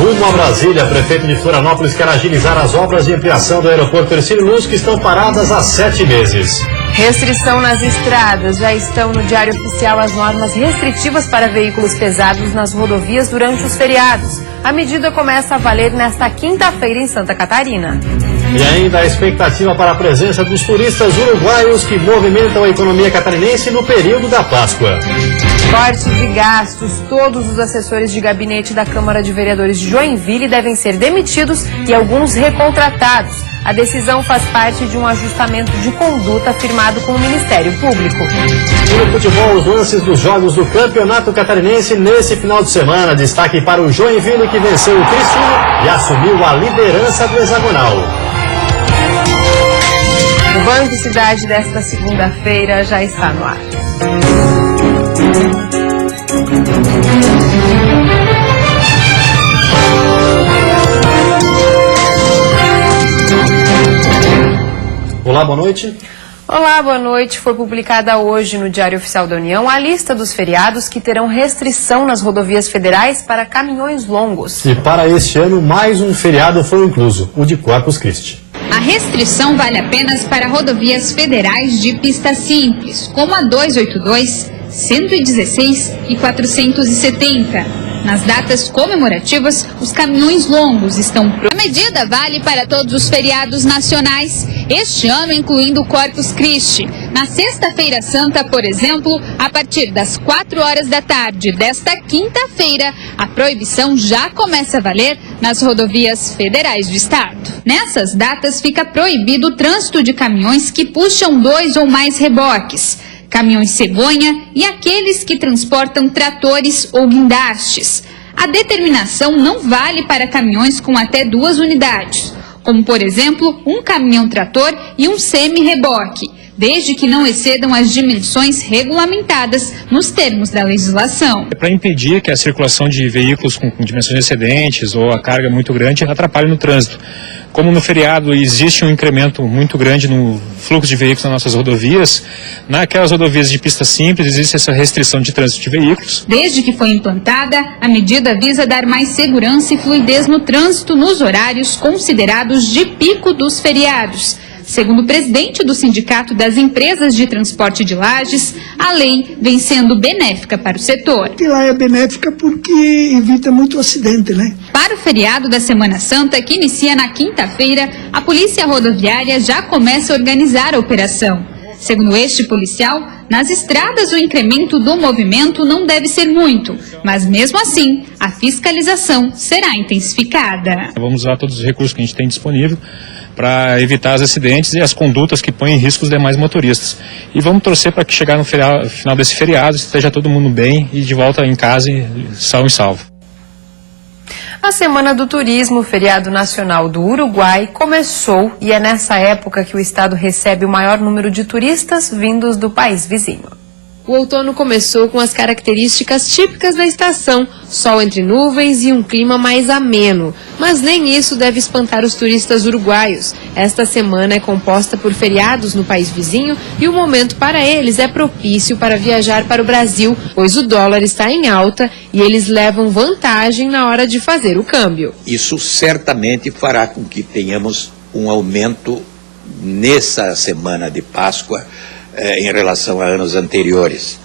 rumo a Brasília. Prefeito de Florianópolis quer agilizar as obras de ampliação do aeroporto Hercílio Luz, que estão paradas há 7 meses. Restrição nas estradas. Já estão no Diário Oficial as normas restritivas para veículos pesados nas rodovias durante os feriados. A medida começa a valer nesta quinta-feira em Santa Catarina. E ainda a expectativa para a presença dos turistas uruguaios que movimentam a economia catarinense no período da Páscoa. Corte de gastos. Todos os assessores de gabinete da Câmara de Vereadores de Joinville devem ser demitidos e alguns recontratados. A decisão faz parte de um ajustamento de conduta firmado com o Ministério Público. E no futebol, os lances dos jogos do Campeonato Catarinense nesse final de semana. Destaque para o Joinville, que venceu o Criciúma e assumiu a liderança do hexagonal. O Banco Cidade desta segunda-feira já está no ar. Olá, boa noite. Olá, boa noite. Foi publicada hoje no Diário Oficial da União a lista dos feriados que terão restrição nas rodovias federais para caminhões longos. E para este ano, mais um feriado foi incluso, o de Corpus Christi. A restrição vale apenas para rodovias federais de pista simples, como a 282, 116 e 470. Nas datas comemorativas, os caminhões longos estão prontos. A medida vale para todos os feriados nacionais, este ano incluindo o Corpus Christi. Na Sexta-feira Santa, por exemplo, a partir das 4 horas da tarde desta quinta-feira, a proibição já começa a valer nas rodovias federais do estado. Nessas datas fica proibido o trânsito de caminhões que puxam 2 ou mais reboques, caminhões cegonha e aqueles que transportam tratores ou guindastes. A determinação não vale para caminhões com até 2 unidades, como, por exemplo, um caminhão-trator e um semi-reboque, desde que não excedam as dimensões regulamentadas nos termos da legislação. É para impedir que a circulação de veículos com dimensões excedentes ou a carga muito grande atrapalhe no trânsito. Como no feriado existe um incremento muito grande no fluxo de veículos nas nossas rodovias, naquelas rodovias de pista simples existe essa restrição de trânsito de veículos. Desde que foi implantada, a medida visa dar mais segurança e fluidez no trânsito nos horários considerados de pico dos feriados. Segundo o presidente do Sindicato das Empresas de Transporte de Lages, a lei vem sendo benéfica para o setor. E lá é benéfica porque evita muito acidente, né? Para o feriado da Semana Santa, que inicia na quinta-feira, a Polícia Rodoviária já começa a organizar a operação. Segundo este policial, nas estradas o incremento do movimento não deve ser muito, mas mesmo assim, a fiscalização será intensificada. Vamos usar todos os recursos que a gente tem disponível para evitar os acidentes e as condutas que põem em risco os demais motoristas. E vamos torcer para que chegar no final desse feriado esteja todo mundo bem e de volta em casa são e salvo. A Semana do Turismo, feriado nacional do Uruguai, começou e é nessa época que o estado recebe o maior número de turistas vindos do país vizinho. O outono começou com as características típicas da estação, sol entre nuvens e um clima mais ameno. Mas nem isso deve espantar os turistas uruguaios. Esta semana é composta por feriados no país vizinho e o momento para eles é propício para viajar para o Brasil, pois o dólar está em alta e eles levam vantagem na hora de fazer o câmbio. Isso certamente fará com que tenhamos um aumento nessa semana de Páscoa em relação a anos anteriores.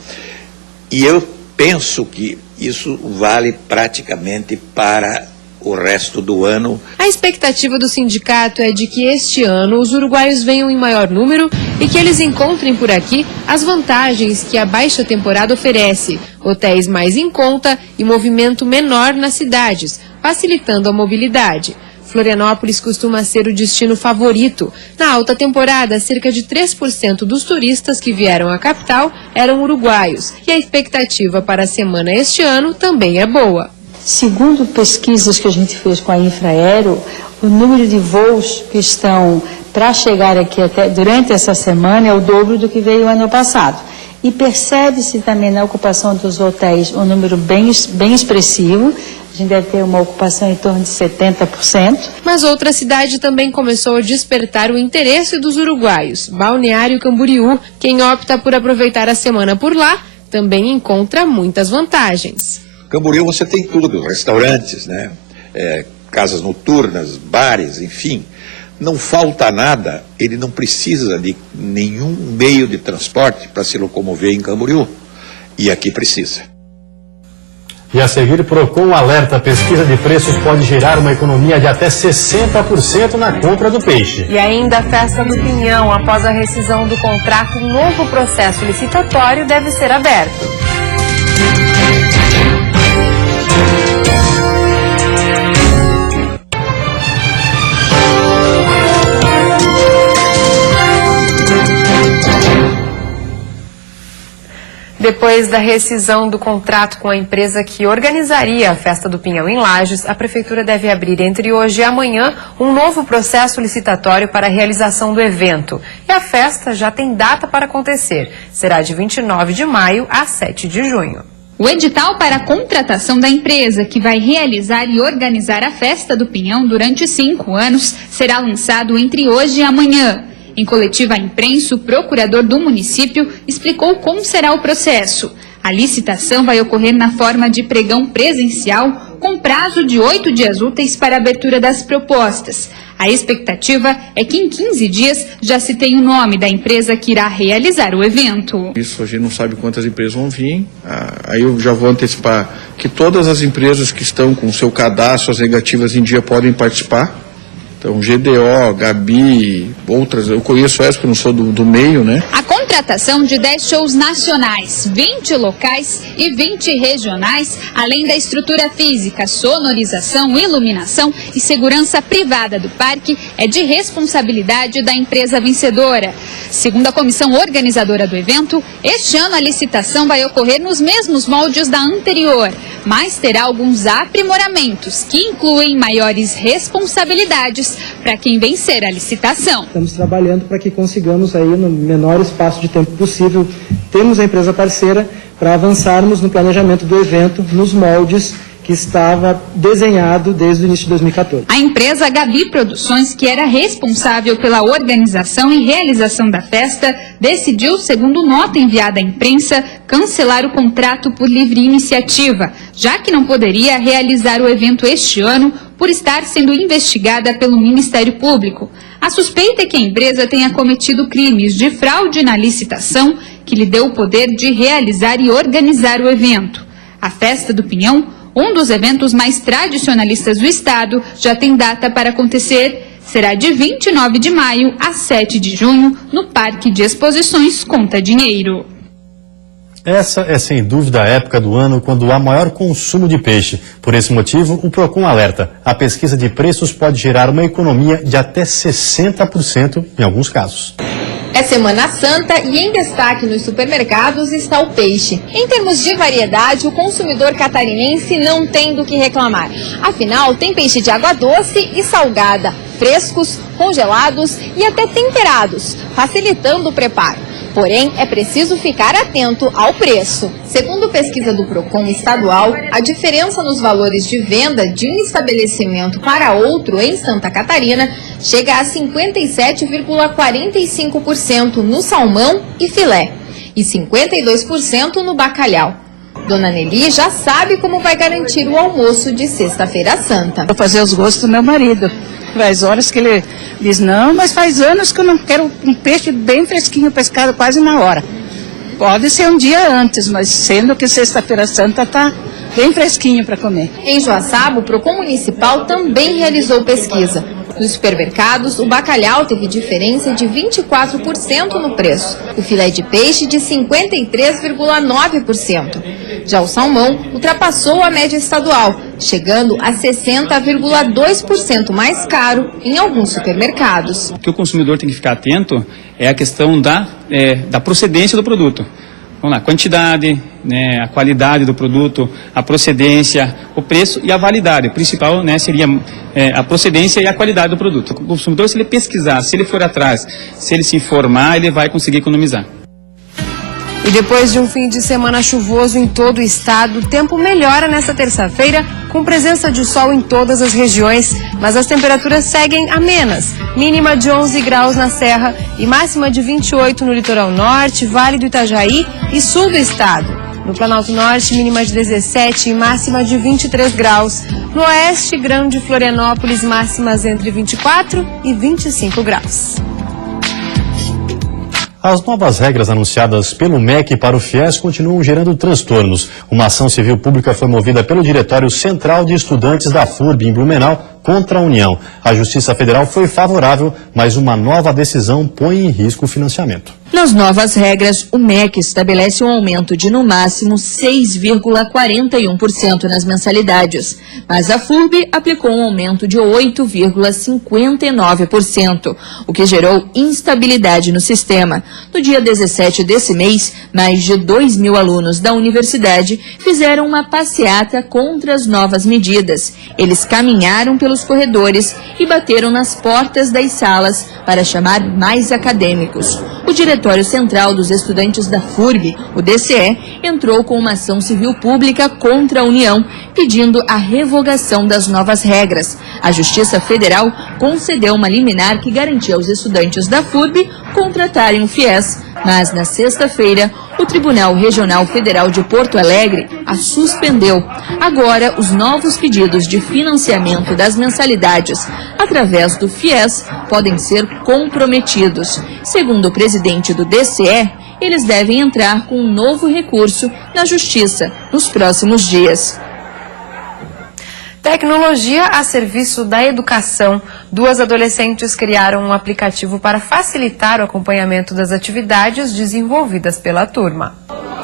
E eu penso que isso vale praticamente para o resto do ano. A expectativa do sindicato é de que este ano os uruguaios venham em maior número e que eles encontrem por aqui as vantagens que a baixa temporada oferece, hotéis mais em conta e movimento menor nas cidades, facilitando a mobilidade. Florianópolis costuma ser o destino favorito. Na alta temporada, cerca de 3% dos turistas que vieram à capital eram uruguaios. E a expectativa para a semana este ano também é boa. Segundo pesquisas que a gente fez com a Infraero, o número de voos que estão para chegar aqui até durante essa semana é o dobro do que veio ano passado. E percebe-se também na ocupação dos hotéis um número bem expressivo. A gente deve ter uma ocupação em torno de 70%. Mas outra cidade também começou a despertar o interesse dos uruguaios, Balneário Camboriú. Quem opta por aproveitar a semana por lá também encontra muitas vantagens. Camboriú você tem tudo, restaurantes, né? casas noturnas, bares, enfim. Não falta nada, ele não precisa de nenhum meio de transporte para se locomover em Camboriú. E aqui precisa. E a seguir, Procon alerta: a pesquisa de preços pode gerar uma economia de até 60% na compra do peixe. E ainda a Festa do Pinhão. Após a rescisão do contrato, um novo processo licitatório deve ser aberto. Depois da rescisão do contrato com a empresa que organizaria a Festa do Pinhão em Lages, a Prefeitura deve abrir entre hoje e amanhã um novo processo licitatório para a realização do evento. E a festa já tem data para acontecer. Será de 29 de maio a 7 de junho. O edital para a contratação da empresa que vai realizar e organizar a Festa do Pinhão durante 5 anos será lançado entre hoje e amanhã. Em coletiva à imprensa, o procurador do município explicou como será o processo. A licitação vai ocorrer na forma de pregão presencial, com prazo de 8 dias úteis para a abertura das propostas. A expectativa é que em 15 dias já se tenha o nome da empresa que irá realizar o evento. Isso, a gente não sabe quantas empresas vão vir. Aí eu já vou antecipar que todas as empresas que estão com o seu cadastro, as negativas em dia, podem participar. Então, GDO, Gabi, outras, eu conheço essa porque eu não sou do meio, né? A contratação de 10 shows nacionais, 20 locais e 20 regionais, além da estrutura física, sonorização, iluminação e segurança privada do parque, é de responsabilidade da empresa vencedora. Segundo a comissão organizadora do evento, este ano a licitação vai ocorrer nos mesmos moldes da anterior, mas terá alguns aprimoramentos que incluem maiores responsabilidades para quem vencer a licitação. Estamos trabalhando para que consigamos aí, no menor espaço de tempo possível, temos a empresa parceira para avançarmos no planejamento do evento nos moldes que estava desenhado desde o início de 2014. A empresa Gabi Produções, que era responsável pela organização e realização da festa, decidiu, segundo nota enviada à imprensa, cancelar o contrato por livre iniciativa, já que não poderia realizar o evento este ano por estar sendo investigada pelo Ministério Público. A suspeita é que a empresa tenha cometido crimes de fraude na licitação, que lhe deu o poder de realizar e organizar o evento. A Festa do Pinhão, um dos eventos mais tradicionalistas do estado, já tem data para acontecer. Será de 29 de maio a 7 de junho, no Parque de Exposições Conta Dinheiro. Essa é sem dúvida a época do ano quando há maior consumo de peixe. Por esse motivo, o Procon alerta: a pesquisa de preços pode gerar uma economia de até 60% em alguns casos. É Semana Santa e em destaque nos supermercados está o peixe. Em termos de variedade, o consumidor catarinense não tem do que reclamar. Afinal, tem peixe de água doce e salgada, frescos, congelados e até temperados, facilitando o preparo. Porém, é preciso ficar atento ao preço. Segundo pesquisa do Procon estadual, a diferença nos valores de venda de um estabelecimento para outro em Santa Catarina chega a 57,45% no salmão e filé e 52% no bacalhau. Dona Nelly já sabe como vai garantir o almoço de Sexta-feira Santa. Vou fazer os gostos do meu marido. Faz horas que ele diz, não, mas faz anos que eu não quero um peixe bem fresquinho, pescado quase na hora. Pode ser um dia antes, mas sendo que Sexta-feira Santa está bem fresquinho para comer. Em Joaçaba, o Procon Municipal também realizou pesquisa. Nos supermercados, o bacalhau teve diferença de 24% no preço, o filé de peixe de 53,9%. Já o salmão ultrapassou a média estadual, chegando a 60,2% mais caro em alguns supermercados. O que o consumidor tem que ficar atento é a questão da procedência do produto. Vamos lá, quantidade, né, a qualidade do produto, a procedência, o preço e a validade. O principal, né, seria a procedência e a qualidade do produto. O consumidor, se ele pesquisar, se ele for atrás, se ele se informar, ele vai conseguir economizar. E depois de um fim de semana chuvoso em todo o estado, o tempo melhora nesta terça-feira, com presença de sol em todas as regiões, mas as temperaturas seguem amenas. Mínima de 11 graus na Serra e máxima de 28 no litoral norte, Vale do Itajaí e sul do estado. No Planalto Norte, mínima de 17 e máxima de 23 graus. No oeste, Grande Florianópolis, máximas entre 24 e 25 graus. As novas regras anunciadas pelo MEC para o FIES continuam gerando transtornos. Uma ação civil pública foi movida pelo Diretório Central de Estudantes da FURB em Blumenau contra a União. A Justiça Federal foi favorável, mas uma nova decisão põe em risco o financiamento. Nas novas regras, o MEC estabelece um aumento de, no máximo, 6,41% nas mensalidades. Mas a FURB aplicou um aumento de 8,59%, o que gerou instabilidade no sistema. No dia 17 desse mês, mais de 2.000 alunos da universidade fizeram uma passeata contra as novas medidas. Eles caminharam pelos corredores e bateram nas portas das salas para chamar mais acadêmicos. O Diretório Central dos Estudantes da FURB, o DCE, entrou com uma ação civil pública contra a União, pedindo a revogação das novas regras. A Justiça Federal concedeu uma liminar que garantia aos estudantes da FURB contratarem o FIES, mas na sexta-feira, o Tribunal Regional Federal de Porto Alegre a suspendeu. Agora, os novos pedidos de financiamento das mensalidades através do FIES podem ser comprometidos. Segundo o presidente do DCE, eles devem entrar com um novo recurso na Justiça nos próximos dias. Tecnologia a serviço da educação. 2 adolescentes criaram um aplicativo para facilitar o acompanhamento das atividades desenvolvidas pela turma.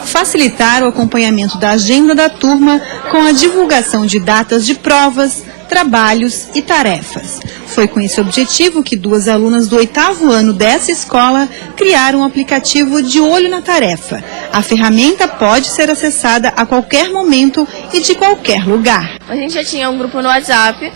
Facilitar o acompanhamento da agenda da turma com a divulgação de datas de provas, trabalhos e tarefas. Foi com esse objetivo que 2 alunas do 8º ano dessa escola criaram um aplicativo de olho na tarefa. A ferramenta pode ser acessada a qualquer momento e de qualquer lugar. A gente já tinha um grupo no WhatsApp,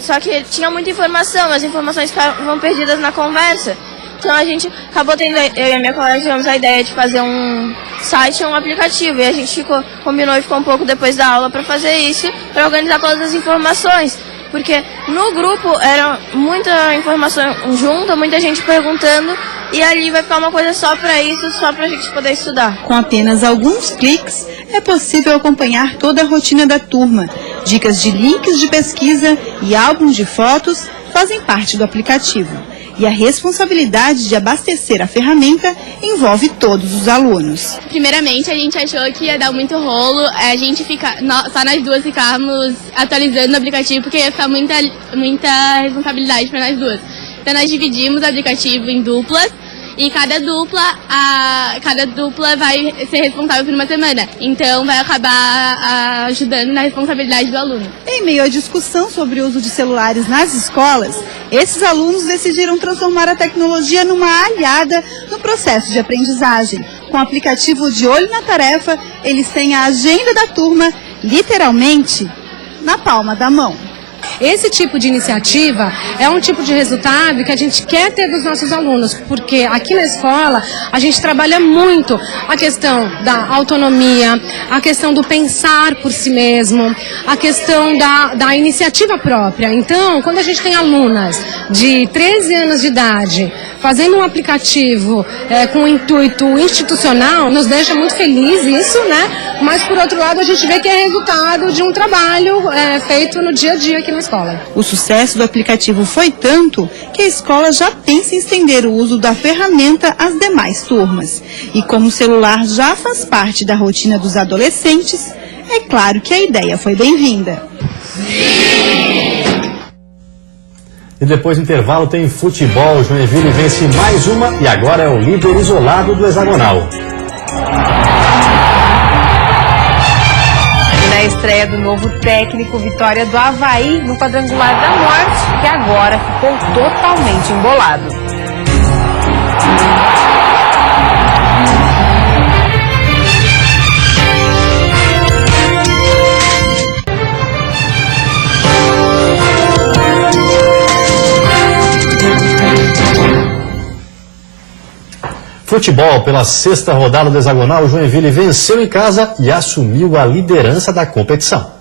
só que tinha muita informação, as informações ficavam perdidas na conversa. Então a gente acabou tendo, eu e a minha colega tivemos a ideia de fazer um site, um aplicativo, e a gente combinou e ficou um pouco depois da aula para fazer isso, para organizar todas as informações. Porque no grupo era muita informação junta, muita gente perguntando, e ali vai ficar uma coisa só para isso, só para a gente poder estudar. Com apenas alguns cliques, é possível acompanhar toda a rotina da turma. Dicas de links de pesquisa e álbuns de fotos fazem parte do aplicativo. E a responsabilidade de abastecer a ferramenta envolve todos os alunos. Primeiramente, a gente achou que ia dar muito rolo, a gente só nós duas ficarmos atualizando o aplicativo, porque ia ficar muita responsabilidade para nós duas. Então nós dividimos o aplicativo em duplas, e cada dupla vai ser responsável por uma semana. Então vai acabar ajudando na responsabilidade do aluno. Em meio à discussão sobre o uso de celulares nas escolas, esses alunos decidiram transformar a tecnologia numa aliada no processo de aprendizagem. Com o aplicativo de olho na tarefa, eles têm a agenda da turma, literalmente, na palma da mão. Esse tipo de iniciativa é um tipo de resultado que a gente quer ter dos nossos alunos, porque aqui na escola a gente trabalha muito a questão da autonomia, a questão do pensar por si mesmo, a questão da iniciativa própria. Então, quando a gente tem alunas de 13 anos de idade fazendo um aplicativo com um intuito institucional, nos deixa muito felizes isso, né? Mas, por outro lado, a gente vê que é resultado de um trabalho feito no dia a dia aqui na escola. O sucesso do aplicativo foi tanto que a escola já pensa em estender o uso da ferramenta às demais turmas. E como o celular já faz parte da rotina dos adolescentes, é claro que a ideia foi bem-vinda. E depois do intervalo tem futebol. Joinville vence mais uma e agora é o líder isolado do hexagonal. Na estreia do novo técnico, vitória do Avaí no quadrangular da Morte, que agora ficou totalmente embolado. Futebol, pela 6ª rodada do hexagonal, o Joinville venceu em casa e assumiu a liderança da competição.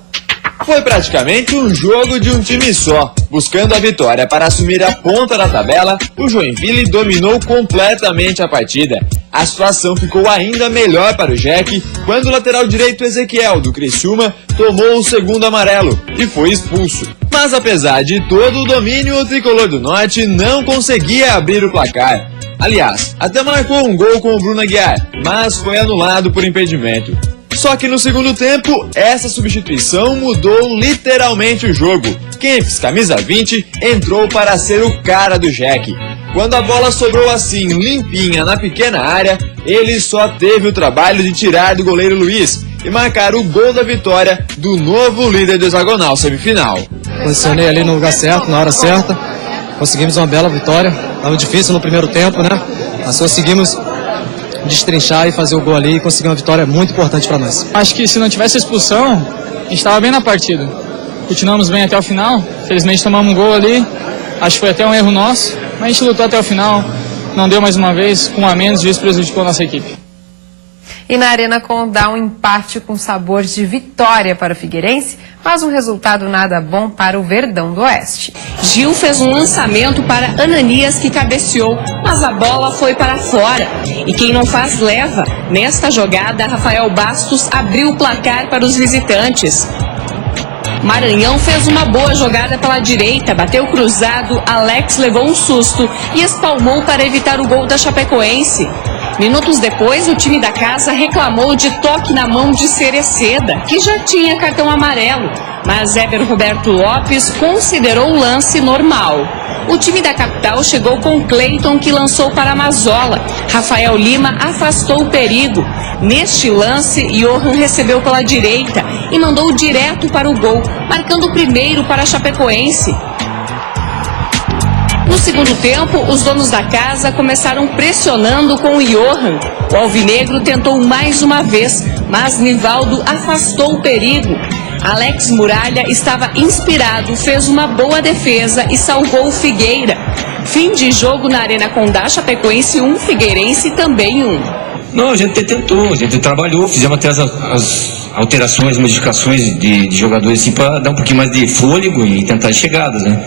Foi praticamente um jogo de um time só. Buscando a vitória para assumir a ponta da tabela, o Joinville dominou completamente a partida. a situação ficou ainda melhor para o Jack quando o lateral direito Ezequiel, do Criciúma, tomou o segundo amarelo e foi expulso. Mas apesar de todo o domínio, o tricolor do Norte não conseguia abrir o placar. Aliás, até marcou um gol com o Bruno Aguiar, mas foi anulado por impedimento. Só que no segundo tempo, essa substituição mudou literalmente o jogo. Kempis, camisa 20, entrou para ser o cara do Jack. Quando a bola sobrou assim, limpinha, na pequena área, ele só teve o trabalho de tirar do goleiro Luiz e marcar o gol da vitória do novo líder do hexagonal semifinal. Posicionei ali no lugar certo, na hora certa. Conseguimos uma bela vitória. Estava difícil no primeiro tempo, né? Mas conseguimos destrinchar e fazer o gol ali e conseguir uma vitória muito importante para nós. Acho que se não tivesse a expulsão, a gente estava bem na partida. Continuamos bem até o final. Felizmente tomamos um gol ali. Acho que foi até um erro nosso. Mas a gente lutou até o final. Não deu mais uma vez. Com um a menos, isso prejudicou a nossa equipe. E na Arena Condá, um empate com sabor de vitória para o Figueirense, mas um resultado nada bom para o Verdão do Oeste. Gil fez um lançamento para Ananias, que cabeceou, mas a bola foi para fora. E quem não faz leva. Nesta jogada, Rafael Bastos abriu o placar para os visitantes. Maranhão fez uma boa jogada pela direita, bateu cruzado, Alex levou um susto e espalmou para evitar o gol da Chapecoense. Minutos depois, o time da casa reclamou de toque na mão de Cereceda, que já tinha cartão amarelo, mas Éber Roberto Lopes considerou o lance normal. O time da capital chegou com Cleiton, que lançou para Mazola. Rafael Lima afastou o perigo. Neste lance, Johan recebeu pela direita e mandou direto para o gol, marcando o primeiro para a Chapecoense. No segundo tempo, os donos da casa começaram pressionando com o Johan. O alvinegro tentou mais uma vez, mas Nivaldo afastou o perigo. Alex Muralha estava inspirado, fez uma boa defesa e salvou o Figueira. Fim de jogo na Arena Condá, Chapecoense 1, Figueirense também 1. Não, a gente tentou, a gente trabalhou, fizemos até as alterações, modificações de jogadores assim, para dar um pouquinho mais de fôlego e tentar as chegadas, né?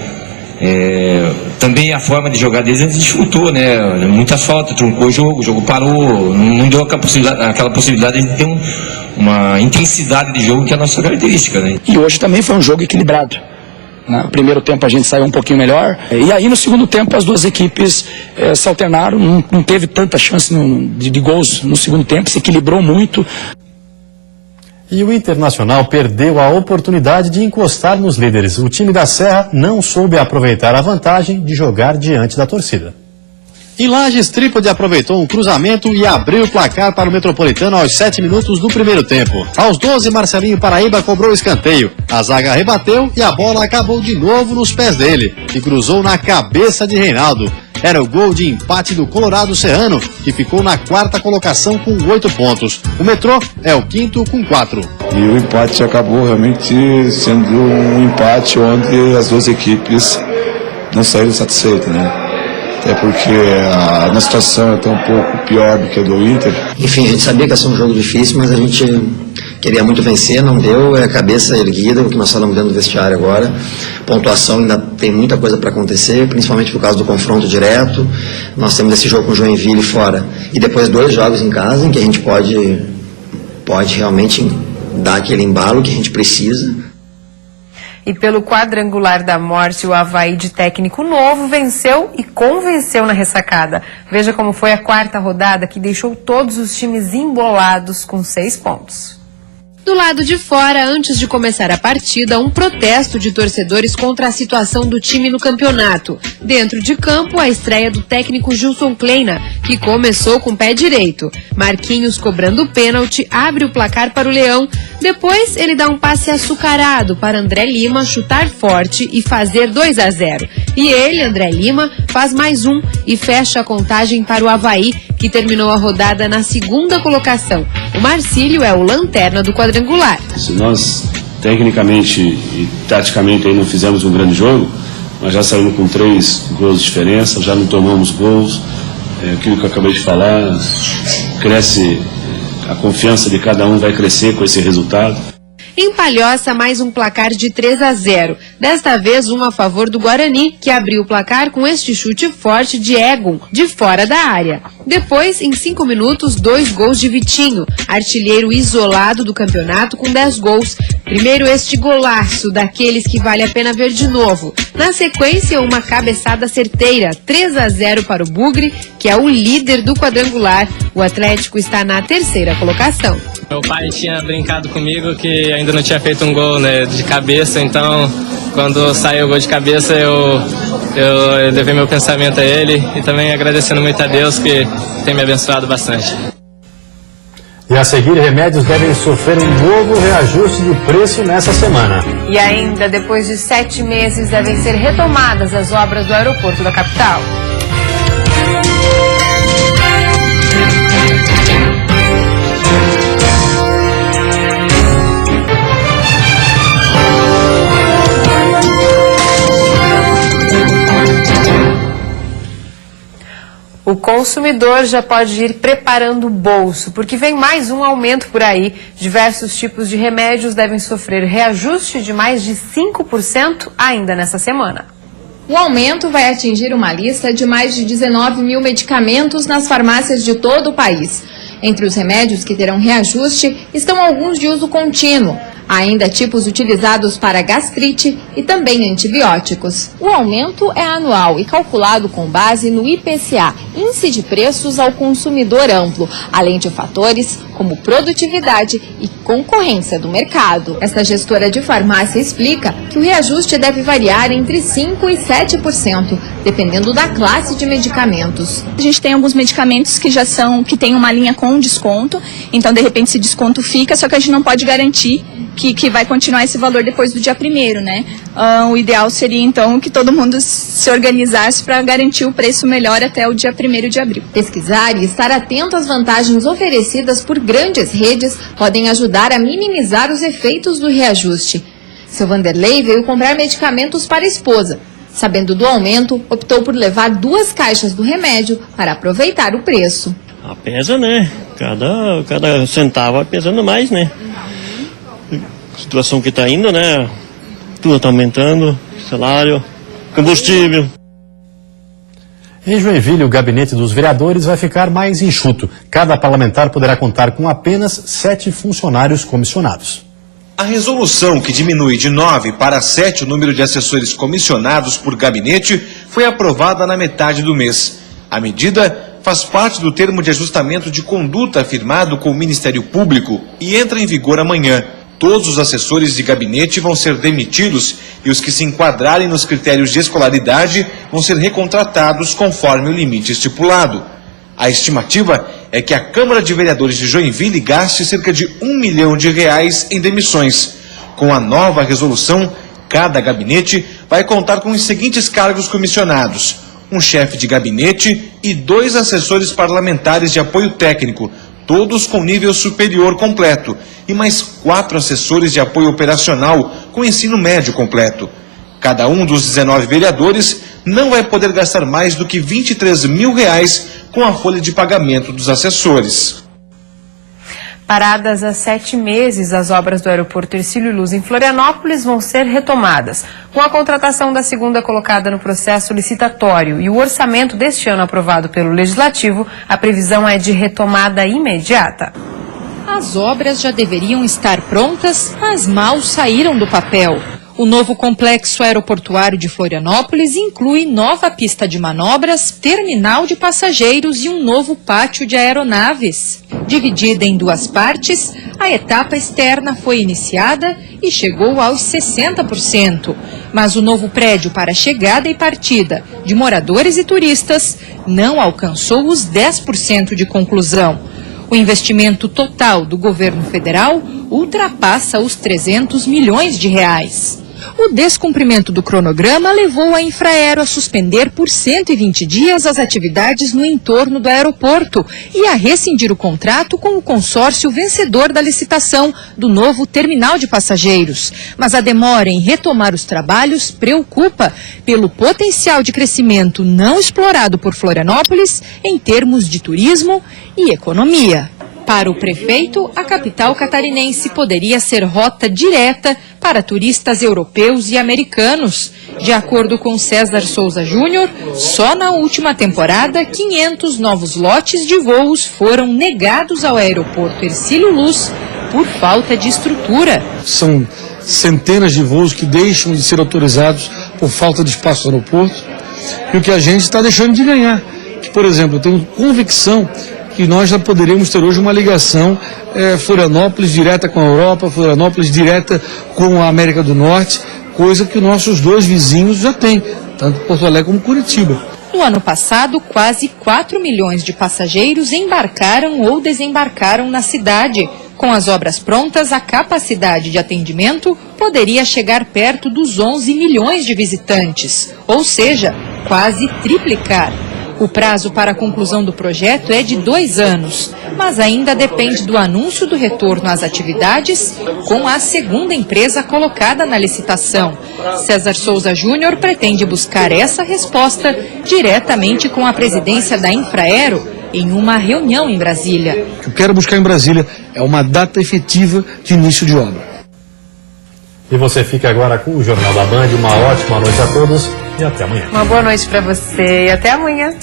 Também a forma de jogar deles a gente dificultou, né? Muitas faltas, truncou o jogo parou, não deu aquela possibilidade de ter uma intensidade de jogo que é a nossa característica, né? E hoje também foi um jogo equilibrado. No primeiro tempo a gente saiu um pouquinho melhor, e aí no segundo tempo as duas equipes se alternaram, não teve tanta chance de gols no segundo tempo, se equilibrou muito. E o Internacional perdeu a oportunidade de encostar nos líderes. O time da Serra não soube aproveitar a vantagem de jogar diante da torcida. Em Lages, Trípode aproveitou um cruzamento e abriu o placar para o Metropolitano aos 7 minutos do primeiro tempo. Aos 12, Marcelinho Paraíba cobrou o escanteio. A zaga rebateu e a bola acabou de novo nos pés dele, que cruzou na cabeça de Reinaldo. Era o gol de empate do Colorado Serrano, que ficou na 4ª colocação com 8 pontos. O Metrô é o 5º com 4. E o empate acabou realmente sendo um empate onde as duas equipes não saíram satisfeitas, né? Até porque a nossa situação é até um pouco pior do que a do Inter. Enfim, a gente sabia que ia ser um jogo difícil, mas a gente queria muito vencer, não deu, é a cabeça erguida, o que nós falamos dentro do vestiário agora. Pontuação ainda tem muita coisa para acontecer, principalmente por causa do confronto direto. Nós temos esse jogo com o Joinville fora e depois 2 jogos em casa em que a gente pode realmente dar aquele embalo que a gente precisa. E pelo quadrangular da morte, o Avaí de técnico novo venceu e convenceu na ressacada. Veja como foi a 4ª rodada, que deixou todos os times embolados com 6 pontos. Do lado de fora, antes de começar a partida, um protesto de torcedores contra a situação do time no campeonato. Dentro de campo, a estreia do técnico Gilson Kleina, que começou com o pé direito. Marquinhos, cobrando o pênalti, abre o placar para o Leão. Depois, ele dá um passe açucarado para André Lima chutar forte e fazer 2-0. E ele, André Lima, faz mais um e fecha a contagem para o Avaí, que terminou a rodada na 2ª colocação. O Marcílio é o lanterna do quadrangular. Se nós, tecnicamente e taticamente, aí não fizemos um grande jogo, nós já saímos com 3 gols de diferença, já não tomamos gols. Aquilo que eu acabei de falar, cresce, a confiança de cada um vai crescer com esse resultado. Em Palhoça, mais um placar de 3-0. Desta vez, um a favor do Guarani, que abriu o placar com este chute forte de Egon, de fora da área. Depois, em 5 minutos, 2 gols de Vitinho, artilheiro isolado do campeonato com 10 gols. Primeiro este golaço, daqueles que vale a pena ver de novo. Na sequência, uma cabeçada certeira, 3-0 para o Bugre, que é o líder do quadrangular. O Atlético está na 3ª colocação. Meu pai tinha brincado comigo que ainda não tinha feito um gol, né, de cabeça, então quando saiu o gol de cabeça eu levei meu pensamento a ele e também agradecendo muito a Deus que tem me abençoado bastante. E a seguir, remédios devem sofrer um novo reajuste de preço nessa semana. E ainda, depois de 7 meses, devem ser retomadas as obras do aeroporto da capital. O consumidor já pode ir preparando o bolso, porque vem mais um aumento por aí. Diversos tipos de remédios devem sofrer reajuste de mais de 5% ainda nessa semana. O aumento vai atingir uma lista de mais de 19 mil medicamentos nas farmácias de todo o país. Entre os remédios que terão reajuste estão alguns de uso contínuo. Há ainda tipos utilizados para gastrite e também antibióticos. O aumento é anual e calculado com base no IPCA, Índice de Preços ao Consumidor Amplo, além de fatores como produtividade e concorrência do mercado. Essa gestora de farmácia explica que o reajuste deve variar entre 5% e 7%, dependendo da classe de medicamentos. A gente tem alguns medicamentos que tem uma linha com desconto, então de repente esse desconto fica, só que a gente não pode garantir que vai continuar esse valor depois do dia 1º, né? O ideal seria, então, que todo mundo se organizasse para garantir o preço melhor até o dia 1º de abril. Pesquisar e estar atento às vantagens oferecidas por grandes redes podem ajudar a minimizar os efeitos do reajuste. Seu Vanderlei veio comprar medicamentos para a esposa. Sabendo do aumento, optou por levar 2 caixas do remédio para aproveitar o preço. Pesa, né? Cada centavo vai pesando mais, né? A situação que está indo, né? Tudo está aumentando, salário, combustível. Em Joinville, o gabinete dos vereadores vai ficar mais enxuto. Cada parlamentar poderá contar com apenas 7 funcionários comissionados. A resolução que diminui de 9 para 7 o número de assessores comissionados por gabinete foi aprovada na metade do mês. A medida faz parte do termo de ajustamento de conduta firmado com o Ministério Público e entra em vigor amanhã. Todos os assessores de gabinete vão ser demitidos e os que se enquadrarem nos critérios de escolaridade vão ser recontratados conforme o limite estipulado. A estimativa é que a Câmara de Vereadores de Joinville gaste cerca de R$1 milhão em demissões. Com a nova resolução, cada gabinete vai contar com os seguintes cargos comissionados: um chefe de gabinete e 2 assessores parlamentares de apoio técnico, todos com nível superior completo, e mais 4 assessores de apoio operacional com ensino médio completo. Cada um dos 19 vereadores não vai poder gastar mais do que R$23 mil com a folha de pagamento dos assessores. Paradas há 7 meses, as obras do aeroporto Hercílio Luz em Florianópolis vão ser retomadas. Com a contratação da segunda colocada no processo licitatório e o orçamento deste ano aprovado pelo Legislativo, a previsão é de retomada imediata. As obras já deveriam estar prontas, mas mal saíram do papel. O novo complexo aeroportuário de Florianópolis inclui nova pista de manobras, terminal de passageiros e um novo pátio de aeronaves. Dividida em 2 partes, a etapa externa foi iniciada e chegou aos 60%. Mas o novo prédio para chegada e partida de moradores e turistas não alcançou os 10% de conclusão. O investimento total do governo federal ultrapassa os R$300 milhões. O descumprimento do cronograma levou a Infraero a suspender por 120 dias as atividades no entorno do aeroporto e a rescindir o contrato com o consórcio vencedor da licitação do novo terminal de passageiros. Mas a demora em retomar os trabalhos preocupa pelo potencial de crescimento não explorado por Florianópolis em termos de turismo e economia. Para o prefeito, a capital catarinense poderia ser rota direta para turistas europeus e americanos. De acordo com César Souza Júnior, só na última temporada, 500 novos lotes de voos foram negados ao aeroporto Hercílio Luz por falta de estrutura. São centenas de voos que deixam de ser autorizados por falta de espaço no aeroporto. E o que a gente está deixando de ganhar. Que, por exemplo, eu tenho convicção que nós já poderíamos ter hoje uma ligação Florianópolis direta com a Europa, Florianópolis direta com a América do Norte, coisa que nossos dois vizinhos já têm, tanto Porto Alegre como Curitiba. No ano passado, quase 4 milhões de passageiros embarcaram ou desembarcaram na cidade. Com as obras prontas, a capacidade de atendimento poderia chegar perto dos 11 milhões de visitantes, ou seja, quase triplicar. O prazo para a conclusão do projeto é de 2 anos, mas ainda depende do anúncio do retorno às atividades com a segunda empresa colocada na licitação. César Souza Júnior pretende buscar essa resposta diretamente com a presidência da Infraero em uma reunião em Brasília. O que eu quero buscar em Brasília é uma data efetiva de início de obra. E você fica agora com o Jornal da Band. Uma ótima noite a todos e até amanhã. Uma boa noite para você e até amanhã.